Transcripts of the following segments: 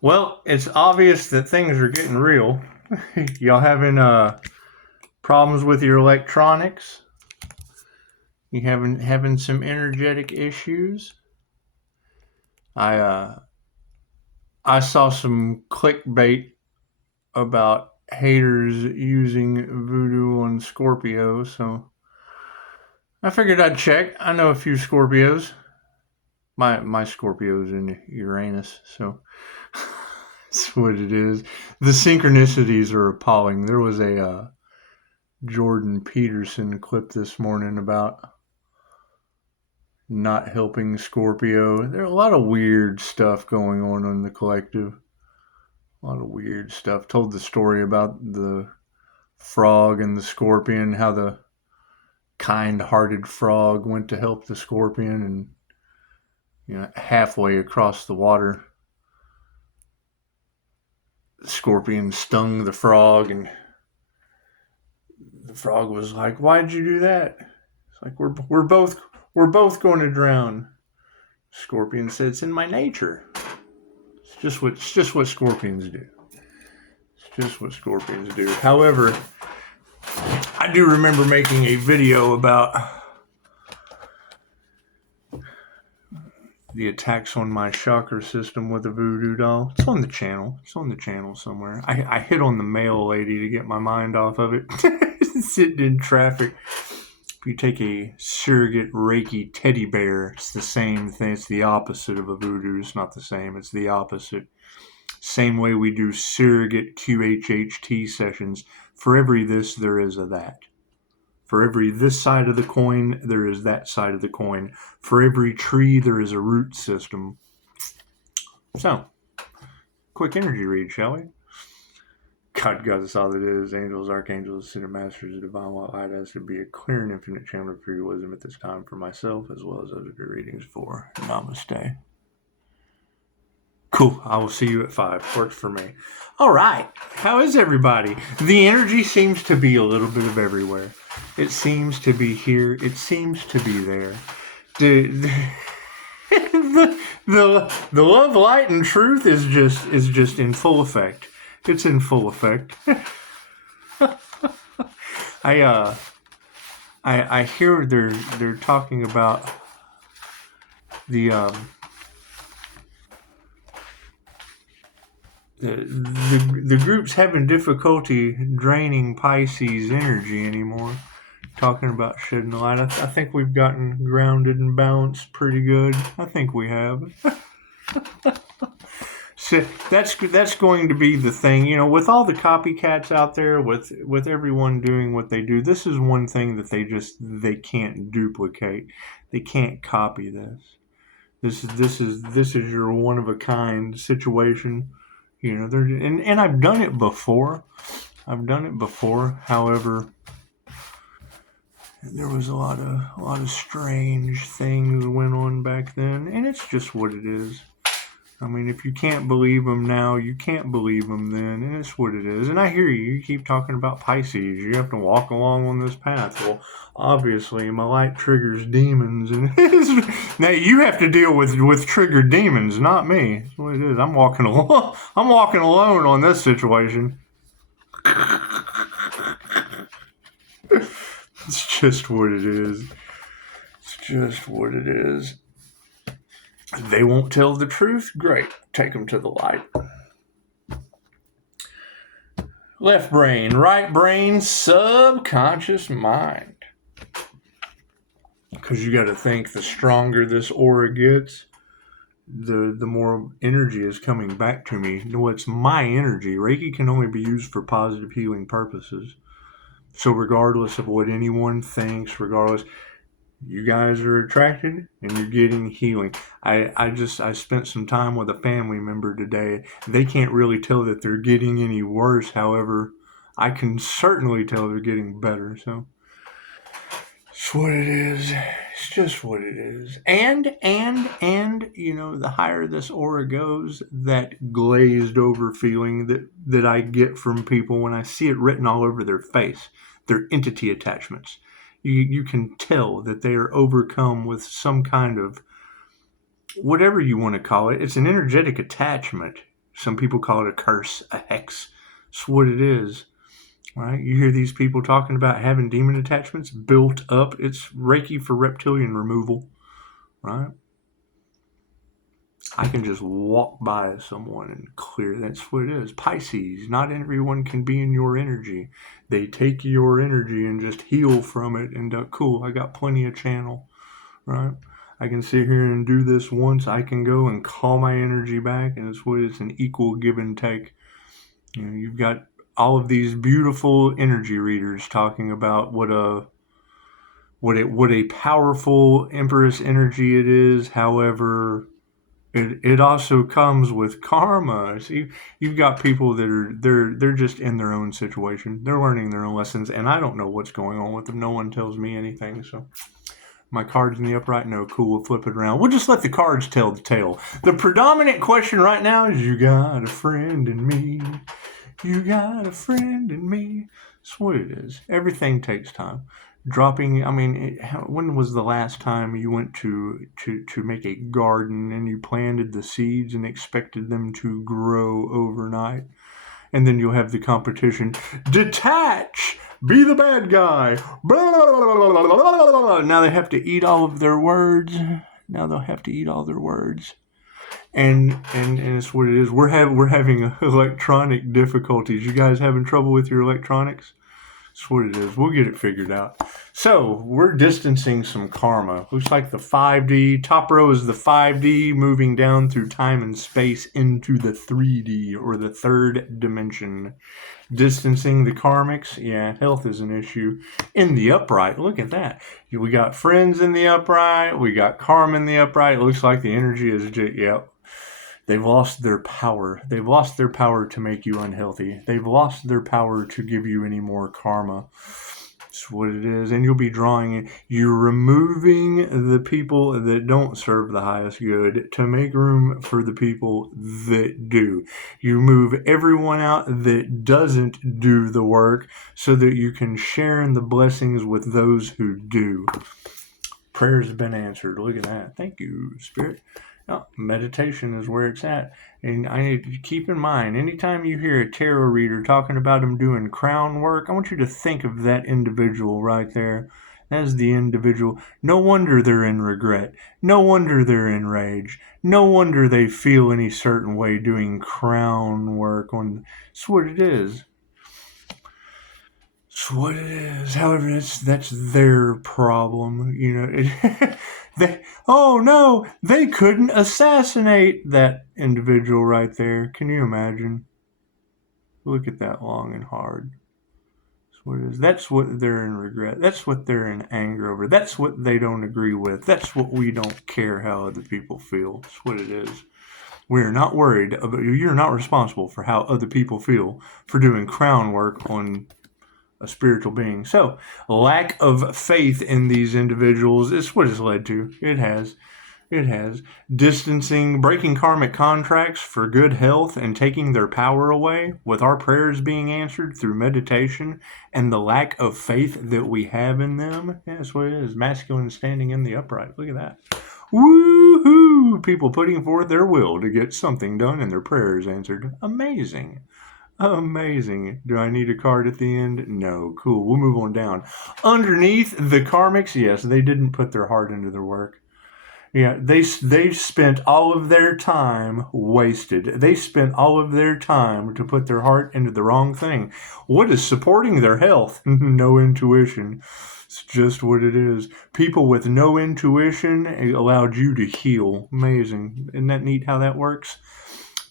Well, it's obvious that things are getting real. Y'all having problems with your electronics? You having some energetic issues? I I saw some clickbait about haters using voodoo on Scorpio, so I figured I'd check. I know a few Scorpios. My Scorpio's in Uranus, so that's what it is. The synchronicities are appalling. There was a Jordan Peterson clip this morning about not helping Scorpio. There's a lot of weird stuff going on in the collective. A lot of weird stuff. Told the story about the frog and the scorpion, how the kind-hearted frog went to help the scorpion, and halfway across the water, the scorpion stung the frog, and the frog was like, "Why'd you do that?" It's like we're both going to drown. Scorpion said, "It's in my nature. It's just what scorpions do. It's just what scorpions do." However, I do remember making a video about the attacks on my chakra system with a voodoo doll. It's on the channel. It's on the channel somewhere. I hit on the mail lady to get my mind off of it. Sitting in traffic. If you take a surrogate Reiki teddy bear, it's the same thing. It's the opposite of a voodoo. It's not the same. It's the opposite. Same way we do surrogate QHHT sessions. For every this, there is a that. For every this side of the coin, there is that side of the coin. For every tree, there is a root system. So, quick energy read, shall we? God, Goddess, all that is, angels, archangels, ascended masters, of divine light, as to be a clear and infinite channel of pure wisdom at this time for myself, as well as other readings for Namaste. Cool. I will see you at 5. Works for me. All right. How is everybody? The energy seems to be a little bit of everywhere. It seems to be here. It seems to be there. The love, light, and truth is just in full effect. It's in full effect. I hear they're talking about the group's having difficulty draining Pisces energy anymore. Talking about shedding the light. I think we've gotten grounded and balanced pretty good. I think we have. So that's going to be the thing, with all the copycats out there, with everyone doing what they do. This is one thing that they can't duplicate. They can't copy this. This is your one of a kind situation. And I've done it before. However, there was a lot of strange things went on back then, and it's just what it is. I mean, if you can't believe them now, you can't believe them then, and it's what it is. And I hear you. You keep talking about Pisces. You have to walk along on this path. Well, obviously, my light triggers demons, and now you have to deal with triggered demons, not me. That's what it is. I'm walking alone. I'm walking alone on this situation. It's just what it is. It's just what it is. They won't tell the truth? Great. Take them to the light. Left brain, right brain, subconscious mind. Because you got to think, the stronger this aura gets, the more energy is coming back to me. No, it's my energy. Reiki can only be used for positive healing purposes. So regardless of what anyone thinks, you guys are attracted and you're getting healing. I spent some time with a family member today. They can't really tell that they're getting any worse. However, I can certainly tell they're getting better. So it's what it is. It's just what it is. And the higher this aura goes, that glazed over feeling that I get from people when I see it written all over their face, their entity attachments. You can tell that they are overcome with some kind of whatever you want to call it. It's an energetic attachment. Some people call it a curse, a hex. It's what it is. Right? You hear these people talking about having demon attachments built up. It's Reiki for reptilian removal. Right? I can just walk by someone and clear. That's what it is. Pisces, not everyone can be in your energy. They take your energy and just heal from it. And cool, I got plenty of channel. Right? I can sit here and do this once. I can go and call my energy back. And it's an equal give and take. You know, you've got all of these beautiful energy readers talking about what a powerful Empress energy it is. However, it also comes with karma. See, you've got people that are they're just in their own situation. They're learning their own lessons, and I don't know what's going on with them. No one tells me anything. So my cards in the upright, no, cool, we'll flip it around. We'll just let the cards tell the tale. The predominant question right now is, you got a friend in me. You got a friend in me. That's what it is. Everything takes time. When was the last time you went to make a garden and you planted the seeds and expected them to grow overnight? And then you'll have the competition. Detach! Be the bad guy! Blah, blah, blah, blah, blah. Now they have to eat all of their words. Now they'll have to eat all their words. And it's what it is. We're having electronic difficulties. You guys having trouble with your electronics? That's what it is. We'll get it figured out. So we're distancing some karma. Looks like the 5D. Top row is the 5D moving down through time and space into the 3D or the third dimension. Distancing the karmics. Yeah, health is an issue. In the upright, look at that. We got friends in the upright. We got karma in the upright. It looks like the energy is yep. They've lost their power. They've lost their power to make you unhealthy. They've lost their power to give you any more karma. That's what it is. And you'll be drawing it. You're removing the people that don't serve the highest good to make room for the people that do. You move everyone out that doesn't do the work so that you can share in the blessings with those who do. Prayers have been answered. Look at that. Thank you, Spirit. No, meditation is where it's at. And I need to keep in mind, anytime you hear a tarot reader talking about them doing crown work, I want you to think of that individual right there. That is the individual. No wonder they're in regret. No wonder they're in rage. No wonder they feel any certain way doing crown work. That's what it is. That's what it is. However, that's their problem. You know, they couldn't assassinate that individual right there. Can you imagine? Look at that long and hard. That's what it is. That's what they're in regret. That's what they're in anger over. That's what they don't agree with. That's what we don't care how other people feel. That's what it is. We're not worried about you. You're not responsible for how other people feel for doing crown work on a spiritual being. So, lack of faith in these individuals is what it's led to. It has. Distancing, breaking karmic contracts for good health and taking their power away, with our prayers being answered through meditation and the lack of faith that we have in them. Yeah, that's what it is. Masculine standing in the upright. Look at that. Woohoo! People putting forth their will to get something done and their prayers answered. Amazing. Do I need a card at the end? No. Cool. We'll move on down. Underneath the karmics, yes, they didn't put their heart into their work. Yeah, they spent all of their time wasted. They spent all of their time to put their heart into the wrong thing. What is supporting their health? No intuition. It's just what it is. People with no intuition allowed you to heal. Amazing. Isn't that neat how that works?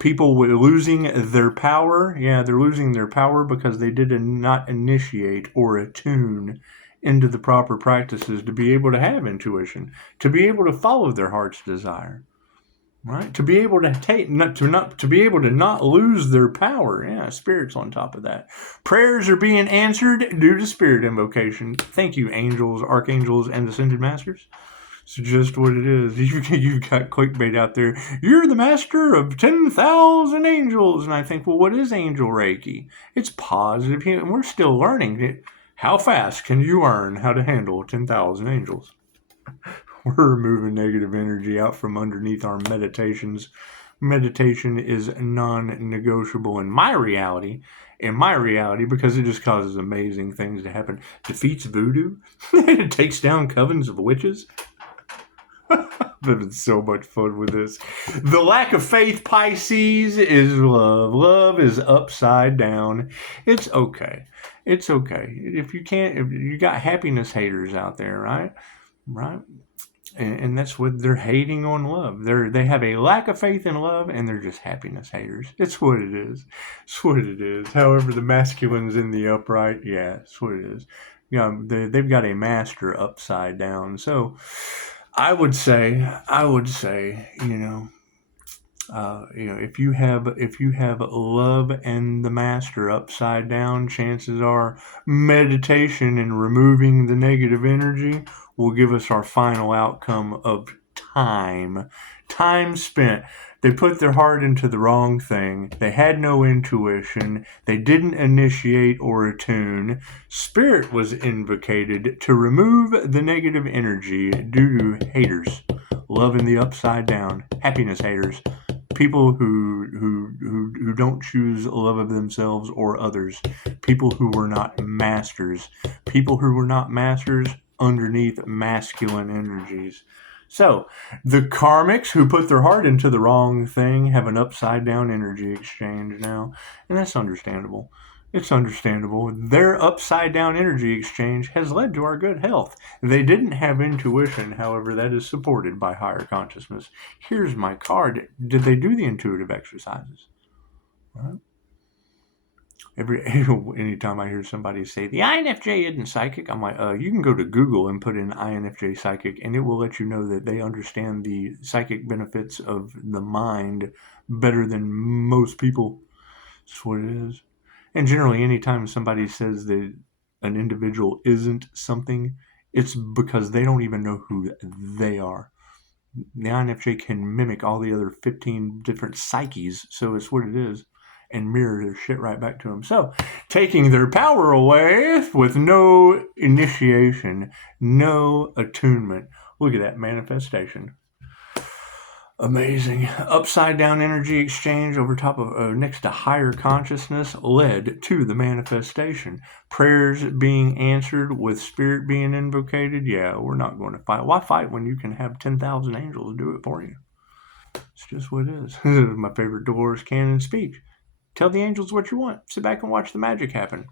People losing their power, they're losing their power because they did not initiate or attune into the proper practices to be able to have intuition, to be able to follow their heart's desire, right? To be able to not lose their power. Yeah, Spirit's on top of that. Prayers are being answered due to Spirit invocation. Thank you, angels, archangels, and ascended masters. It's just what it is. You've got clickbait out there. You're the master of 10,000 angels. And I think, well, what is angel Reiki? It's positive. And we're still learning. How fast can you learn how to handle 10,000 angels? We're removing negative energy out from underneath our meditations. Meditation is non-negotiable in my reality. Because it just causes amazing things to happen. Defeats voodoo. It takes down covens of witches. I'm having so much fun with this. The lack of faith, Pisces, is love. Love is upside down. It's okay. If you got happiness haters out there, right? And that's what they're hating on love. They have a lack of faith in love, and they're just happiness haters. It's what it is. However, the masculines in the upright, yeah, it's what it is. They've got a master upside down. So I would say, if you have love and the master upside down, chances are meditation and removing the negative energy will give us our final outcome of time spent. They put their heart into the wrong thing. They had no intuition. They didn't initiate or attune. Spirit was invocated to remove the negative energy due to haters. Love in the upside down. Happiness haters. People who don't choose love of themselves or others. People who were not masters. Underneath masculine energies. So, the karmics who put their heart into the wrong thing have an upside down energy exchange now. And that's understandable. It's understandable. Their upside down energy exchange has led to our good health. They didn't have intuition, however, that is supported by higher consciousness. Here's my card. Did they do the intuitive exercises? Right? Anytime I hear somebody say the INFJ isn't psychic, I'm like, you can go to Google and put in INFJ psychic, and it will let you know that they understand the psychic benefits of the mind better than most people. That's what it is. And generally, anytime somebody says that an individual isn't something, it's because they don't even know who they are. The INFJ can mimic all the other 15 different psyches, so it's what it is, and mirror their shit right back to them. So, taking their power away with no initiation, no attunement. Look at that manifestation. Amazing. Upside down energy exchange over top of next to higher consciousness led to the manifestation. Prayers being answered with spirit being invocated. Yeah, we're not going to fight. Why fight when you can have 10,000 angels do it for you? It's just what it is. This is my favorite Dolores Cannon speech. Tell the angels what you want. Sit back and watch the magic happen.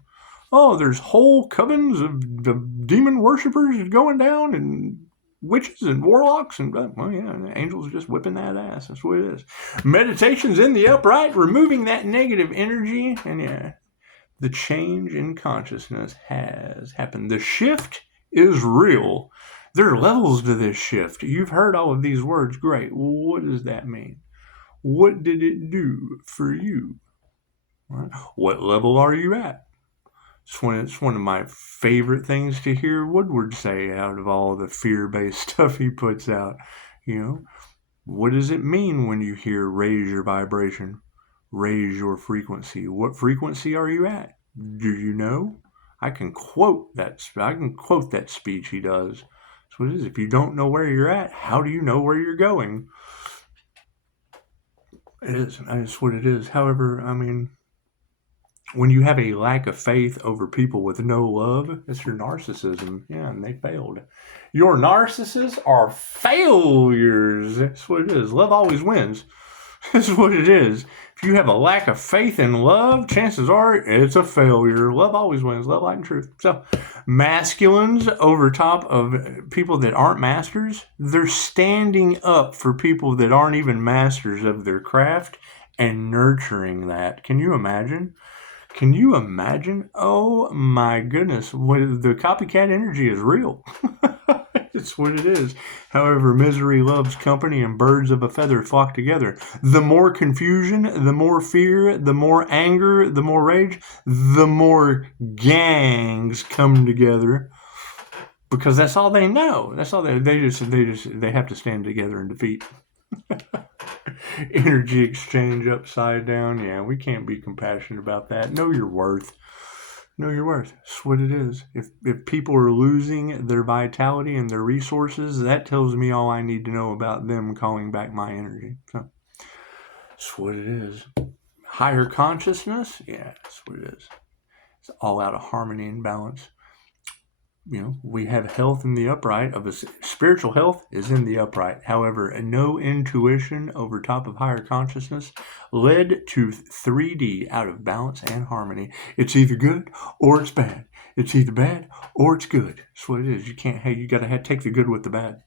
Oh, there's whole covens of demon worshippers going down and witches and warlocks and, well, yeah, the angels just whipping that ass. That's what it is. Meditation's in the upright, removing that negative energy, and yeah, the change in consciousness has happened. The shift is real. There are levels to this shift. You've heard all of these words. Great. What does that mean? What did it do for you? What level are you at? It's one of my favorite things to hear Woodward say out of all the fear-based stuff he puts out. What does it mean when you hear raise your vibration, raise your frequency? What frequency are you at? Do you know? I can quote that speech he does. So it is. If you don't know where you're at, how do you know where you're going? It is. That's what it is. However, when you have a lack of faith over people with no love, it's your narcissism. Yeah, and they failed. Your narcissists are failures. That's what it is. Love always wins. That's what it is. If you have a lack of faith in love, chances are it's a failure. Love always wins. Love, light, and truth. So, masculines over top of people that aren't masters, they're standing up for people that aren't even masters of their craft and nurturing that. Can you imagine? Oh my goodness. The copycat energy is real. It's what it is. However, misery loves company and birds of a feather flock together. The more confusion, the more fear, the more anger, the more rage, the more gangs come together. Because that's all they know. That's all they have to stand together and defeat. Energy exchange upside down. Yeah, we can't be compassionate about that. Know your worth. Know your worth. That's what it is. If people are losing their vitality and their resources, that tells me all I need to know about them calling back my energy. So that's what it is. Higher consciousness, yeah, that's what it is. It's all out of harmony and balance. We have health in the upright. Spiritual health is in the upright. However, no intuition over top of higher consciousness led to 3D out of balance and harmony. It's either good or it's bad. It's either bad or it's good. That's what it is. You got to take the good with the bad.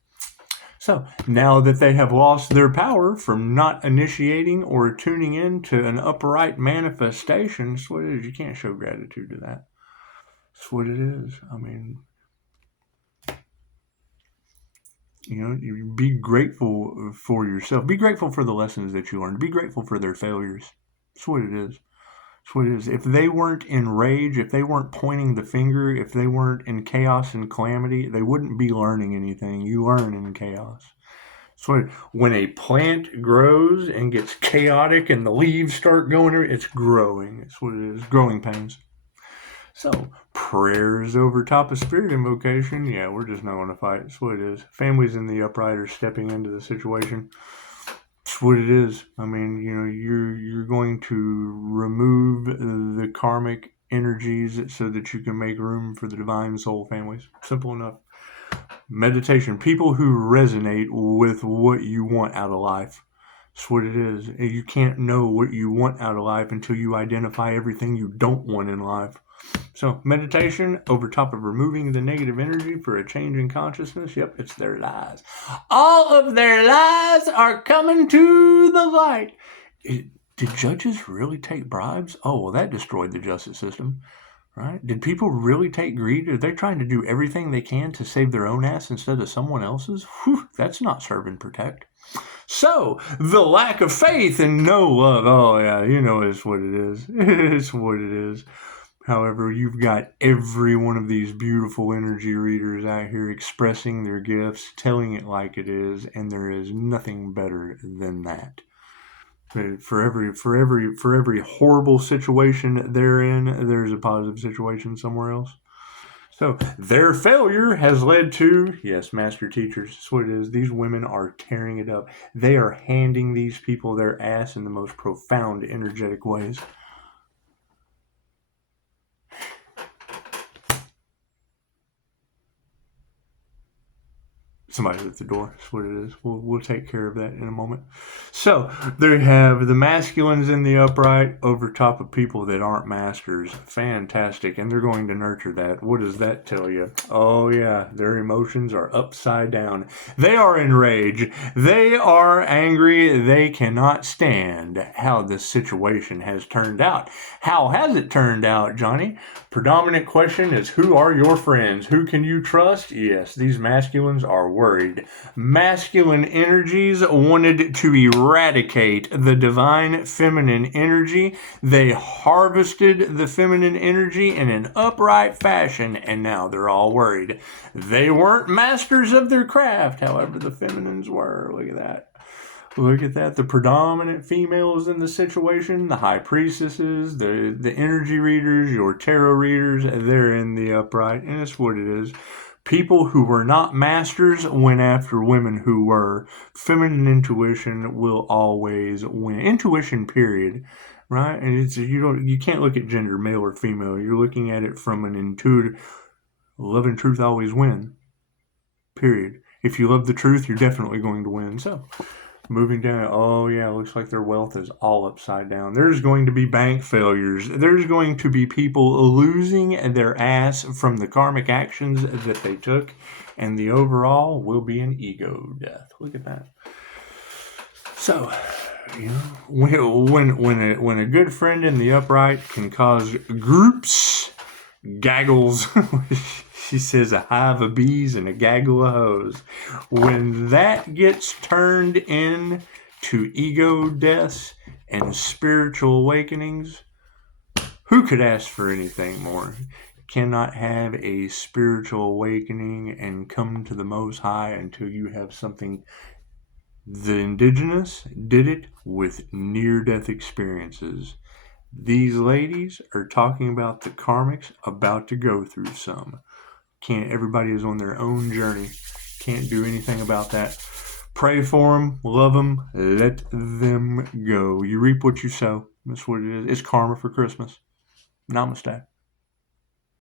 So now that they have lost their power from not initiating or tuning in to an upright manifestation, that's what it is. You can't show gratitude to that. That's what it is. I mean, you be grateful for yourself. Be grateful for the lessons that you learned. Be grateful for their failures. That's what it is. That's what it is. If they weren't in rage, if they weren't pointing the finger, if they weren't in chaos and calamity, they wouldn't be learning anything. You learn in chaos. So when a plant grows and gets chaotic and the leaves start going, it's growing. That's what it is. Growing pains. So, prayers over top of spirit invocation, yeah, we're just not going to fight. That's what it is. Families in the upright are stepping into the situation. That's what it is. I mean, you're going to remove the karmic energies so that you can make room for the divine soul families. Simple enough. Meditation. People who resonate with what you want out of life. That's what it is. You can't know what you want out of life until you identify everything you don't want in life. So meditation over top of removing the negative energy for a change in consciousness. Yep, it's their lies. All of their lies are coming to the light. Did judges really take bribes? Oh, well, that destroyed the justice system, right? Did people really take greed? Are they trying to do everything they can to save their own ass instead of someone else's? Whew, that's not serve and protect. So, the lack of faith and no love. Oh, yeah, it's what it is. It's what it is. However, you've got every one of these beautiful energy readers out here expressing their gifts, telling it like it is, and there is nothing better than that. For every horrible situation they're in, there's a positive situation somewhere else. So their failure has led to, yes, master teachers. That's what it is. These women are tearing it up. They are handing these people their ass in the most profound energetic ways. Somebody's at the door. That's what it is. We'll take care of that in a moment. So there you have the masculines in the upright over top of people that aren't masters. Fantastic. And they're going to nurture that. What does that tell you? Oh, yeah. Their emotions are upside down. They are enraged. They are angry. They cannot stand how this situation has turned out. How has it turned out, Johnny? Predominant question is, who are your friends? Who can you trust? Yes, these masculines are worried. Masculine energies wanted to eradicate the divine feminine energy. They harvested the feminine energy in an upright fashion, and now they're all worried. They weren't masters of their craft, however, the feminines were. Look at that. Look at that. The predominant females in the situation, the high priestesses, the energy readers, your tarot readers, they're in the upright. And it's what it is. People who were not masters went after women who were. Feminine intuition will always win. Intuition, period. Right? And you can't look at gender, male or female. You're looking at it from an intuitive, love and truth always win. Period. If you love the truth, you're definitely going to win. So, moving down, oh yeah, looks like their wealth is all upside down. There's going to be bank failures. There's going to be people losing their ass from the karmic actions that they took, and the overall will be an ego death. Look at that. So, when a good friend in the upright can cause groups, gaggles. She says a hive of bees and a gaggle of hoes. When that gets turned into ego deaths and spiritual awakenings, who could ask for anything more? Cannot have a spiritual awakening and come to the Most High until you have something. The indigenous did it with near-death experiences. These ladies are talking about the karmics about to go through some. Everybody is on their own journey. Can't do anything about that. Pray for them, love them, let them go. You reap what you sow. That's what it is. It's karma for Christmas. Namaste.